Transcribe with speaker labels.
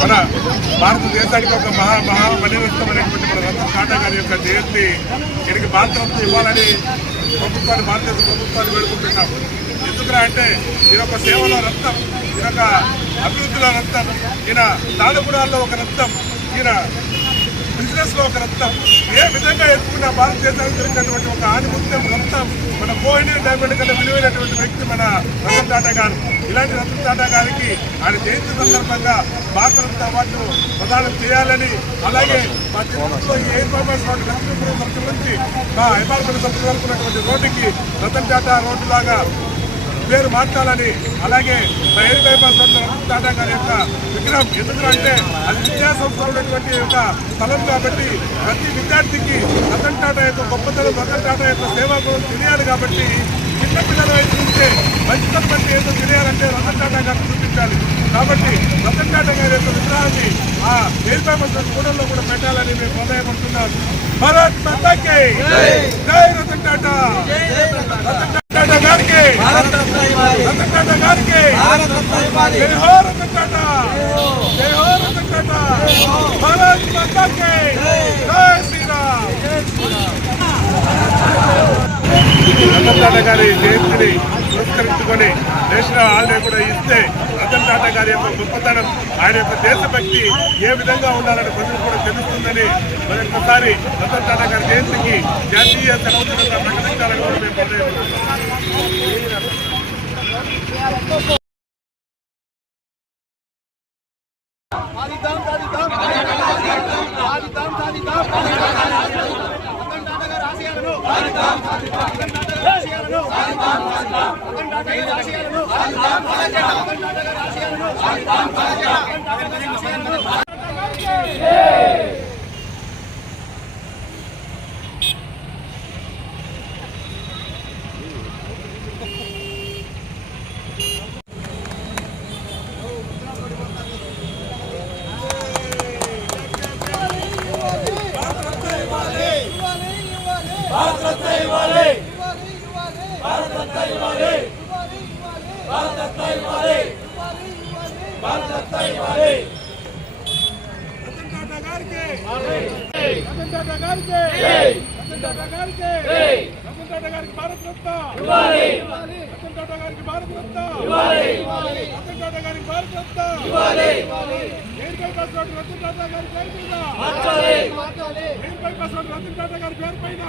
Speaker 1: మన భారతదేశానికి ఒక మహా మహా మణిరత్నమైనటువంటి మన రతన్ టాటా గారి యొక్క జయంతి దీనికి భారతరత్న ఇవ్వాలని ప్రభుత్వాన్ని భారతదేశ ప్రభుత్వాన్ని వేడుకుంటున్నాం. ఎందుకురా అంటే ఈయన ఒక సేవలో రక్తం ఈయన ఒక అభివృద్ధిలో రక్తం ఈయన దానగుణాల్లో ఒక రక్తం ఈయన బిజినెస్లో ఒక రక్తం. ఏ విధంగా ఎత్తుకున్న భారతదేశానికి జరిగినటువంటి ఒక ఆనిముత్యం రక్తం మన కోహినూర్ డైమండ్ కన్నా విలువైనటువంటి వ్యక్తి మన రతన్ టాటా గారు. ఇలాంటి రతన్ టాటా గారికి ఆయన జయంతి సందర్భంగా భారతరత్న అవార్డు ప్రదానం చేయాలని అలాగే మా చిత్రంలో ఈ ఎయిర్ రోడ్డు లక్ష్మీపురం సర్కిల్ నుంచి మా హైమార్పల్లి సభ్యులు వరకు రోడ్డుకి రతన్ టాటా రోడ్డు లాగా పేరు మార్చాలని అలాగే మా ఎయిర్ బైపాస్ టాటా గారి యొక్క విగ్రహం ఎందుకంటే అది విద్యా సంస్థ ఉన్నటువంటి ఒక స్థలం కాబట్టి ప్రతి విద్యార్థికి రతన్ టాటా యొక్క గొప్పతనం రతన్ టాటా యొక్క సేవా గుణం తెలియాలి కాబట్టి చిన్న పిల్లల వయసు నుంచే మంచితం అంటే ఏదో తెలియాలంటే రతన్ టాటా గారిని చూపించాలి. కాబట్టి రతన్ టాటా గారి యొక్క విగ్రహాన్ని ఆ ఎయిర్ బైపాస్ రోడ్ కూడల్లో కూడా పెట్టాలని మేము హృదయపడుతున్నాం భారత్ మాతాకి! జై! రతన్ టాటా! రతన్ టాటా గారికి! టాటా గారికి. జై హో రతన్ టాటా. జై హో రతన్ టాటా. భారత్ మాతాకి. జై. శ్రీరామ్. రతన్ టాటా గారి జయంతిని పురస్కరించుకొని నేషనల్ హాలిడే కూడా ఇస్తే రతన్ టాటా గారి యొక్క గొప్పతనం ఆయన యొక్క దేశభక్తి ఏ విధంగా ఉండాలని ప్రజలు కూడా తెలుస్తుందని మరొకసారి రతన్ టాటా గారి జయంతికి జాతీయ సెలవు ప్రకటించాలని కూడా మేము కోరుతున్నాం.
Speaker 2: సాధిద్దాం సాధిద్దాం సాధిద్దాం సాధిద్దాం రతన్ టాటా గారి ఆశయాలను రతన్ టాటా గారి ఆశయాలను రతన్ టాటా గారి ఆశయాలను రతన్ టాటా గారి ఆశయాలను రతన్ టాటా గారి ఆశయాలను
Speaker 1: రతన్ టాటా గారికి రతన్ టాటా గారికి రతన్ టాటా గారికి భారత రత్న రతన్ టాటా గారికి భారత రత్న రతన్ టాటా గారికి భారత రత్న రతన్ టాటా గారి మీద ఎయిర్ గారి పేరు పైన